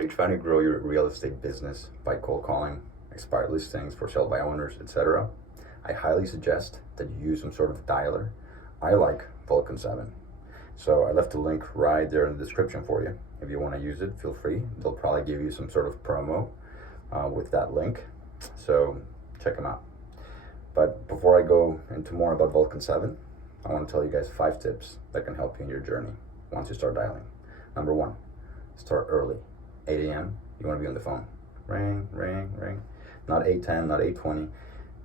Are you trying to grow your real estate business by cold calling, expired listings, for sale by owners, etc.? I highly suggest that you use some sort of dialer. I like Vulcan 7. So I left a link right there in the description for you. If you want to use it, feel free. They'll probably give you some sort of promo with that link. So check them out. But before I go into more about Vulcan 7, I want to tell you guys 5 tips that can help you in your journey once you start dialing. Number 1, start early. 8 a.m., you want to be on the phone. Ring, ring, ring. Not 8:10, not 8:20,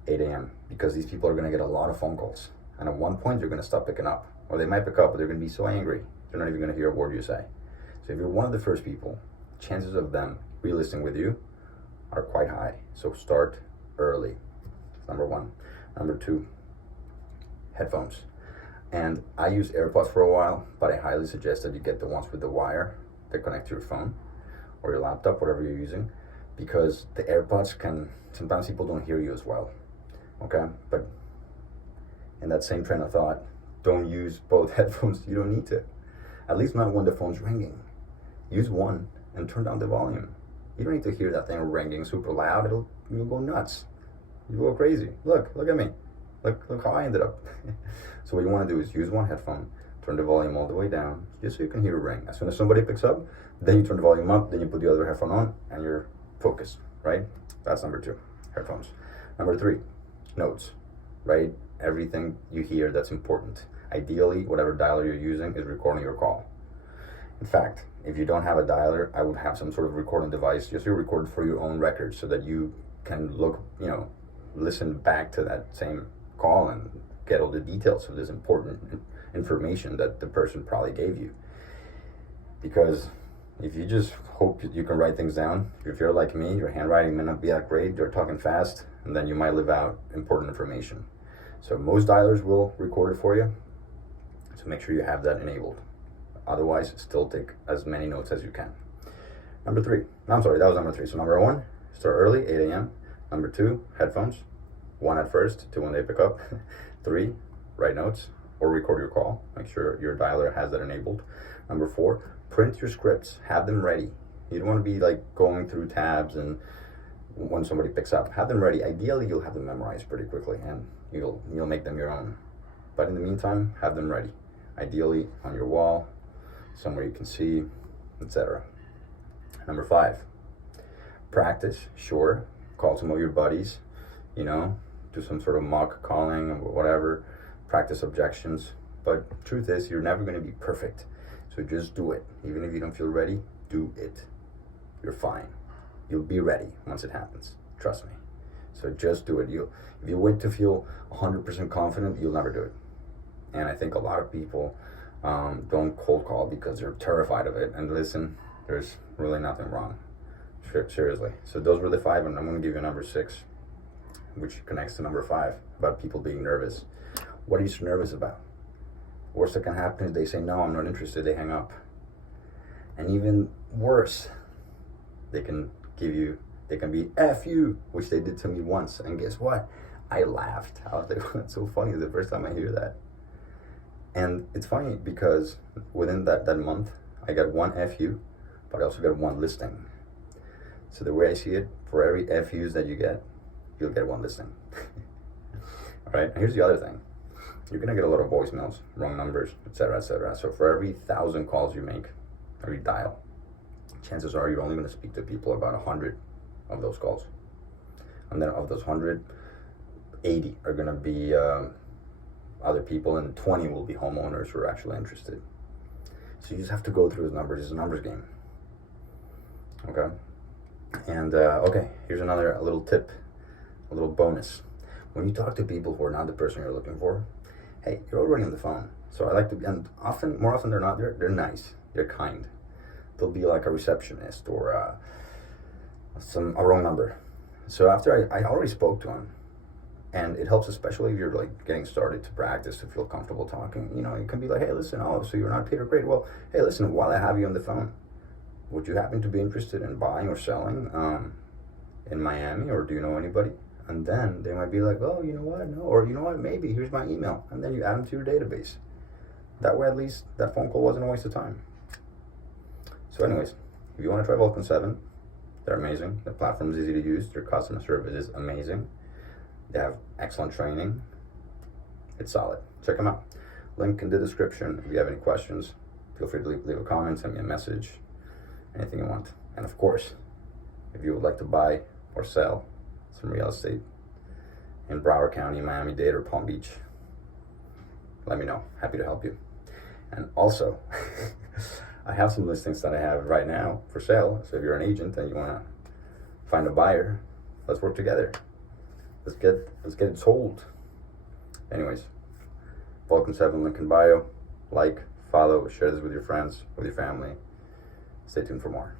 8 a.m. Because these people are going to get a lot of phone calls. And at one point, they're going to stop picking up. Or they might pick up, but they're going to be so angry, they're not even going to hear a word you say. So if you're one of the first people, chances of them relisting with you are quite high. So start early. Number 1. Number 2, headphones. And I used AirPods for a while, but I highly suggest that you get the ones with the wire that connect to your phone or your laptop, whatever you're using, because the AirPods can, sometimes people don't hear you as well, okay? But in that same train of thought, don't use both headphones. You don't need to. At least not when the phone's ringing. Use one and turn down the volume. You don't need to hear that thing ringing super loud. You'll go nuts. You'll go crazy. Look at me. Look how I ended up. So what you want to do is use one headphone, turn the volume all the way down, just so you can hear a ring. As soon as somebody picks up, then you turn the volume up, then you put the other headphone on, and you're focused, right? That's number 2, headphones. Number 3, notes, right? Everything you hear that's important. Ideally, whatever dialer you're using is recording your call. In fact, if you don't have a dialer, I would have some sort of recording device, just record for your own records so that you can look, listen back to that same call and get all the details of this important information that the person probably gave you. Because if you just hope you can write things down, if you're like me, your handwriting may not be that great, you're talking fast, and then you might leave out important information. So most dialers will record it for you, so make sure you have that enabled. Otherwise, still take as many notes as you can. Number 3, that was number 3. So number 1, start early, 8 a.m. Number 2, headphones. 1 at first, 2 when they pick up. 3, write notes or record your call. Make sure your dialer has that enabled. Number 4, print your scripts. Have them ready. You don't want to be like going through tabs and when somebody picks up. Have them ready. Ideally, you'll have them memorized pretty quickly and you'll make them your own. But in the meantime, have them ready. Ideally on your wall, somewhere you can see, etc. Number 5, practice. Sure, call some of your buddies, do some sort of mock calling or whatever, practice objections. But truth is, you're never going to be perfect. So just do it. Even if you don't feel ready, do it. You're fine. You'll be ready once it happens. Trust me. So just do it. If you wait to feel 100% confident, you'll never do it. And I think a lot of people don't cold call because they're terrified of it. And listen, there's really nothing wrong. Seriously. So those were the 5, and I'm going to give you number 6, which connects to number 5, about people being nervous. What are you so nervous about? Worst that can happen is they say, no, I'm not interested, they hang up. And even worse, they can be F you, which they did to me once. And guess what? I laughed. I was like, that's so funny. It's the first time I hear that. And it's funny because within that month, I got 1 FU, but I also got 1 listing. So the way I see it, for every FUs that you get, you'll get 1 listing. All right, and here's the other thing. You're gonna get a lot of voicemails, wrong numbers, etc., etc. So for every 1,000 calls you make, every dial, chances are you're only gonna speak to people about 100 of those calls. And then of those 100, 80 are gonna be other people, and 20 will be homeowners who are actually interested. So you just have to go through those numbers. It's a numbers game. Okay? And okay, here's a little tip, a little bonus. When you talk to people who are not the person you're looking for, hey, you're already on the phone. So I like to, and more often than not, they're nice, they're kind. They'll be like a receptionist or a wrong number. So after I already spoke to him, and it helps, especially if you're like getting started to practice, to feel comfortable talking. You can be like, hey, listen, so you're not Peter, great. Well, hey, listen, while I have you on the phone, would you happen to be interested in buying or selling in Miami, or do you know anybody? And then they might be like, oh, you know what, no, or you know what, maybe, here's my email. And then you add them to your database. That way, at least, that phone call wasn't a waste of time. So anyways, if you want to try Vulcan 7, they're amazing. The platform is easy to use. Their customer service is amazing. They have excellent training. It's solid. Check them out. Link in the description. If you have any questions, feel free to leave a comment, send me a message, anything you want. And of course, if you would like to buy or sell some real estate in Broward County, Miami-Dade, or Palm Beach, let me know. Happy to help you. And also, I have some listings that I have right now for sale. So if you're an agent and you want to find a buyer, let's work together. Let's get it sold. Anyways, Vulcan 7 link in bio. Like, follow, share this with your friends, with your family. Stay tuned for more.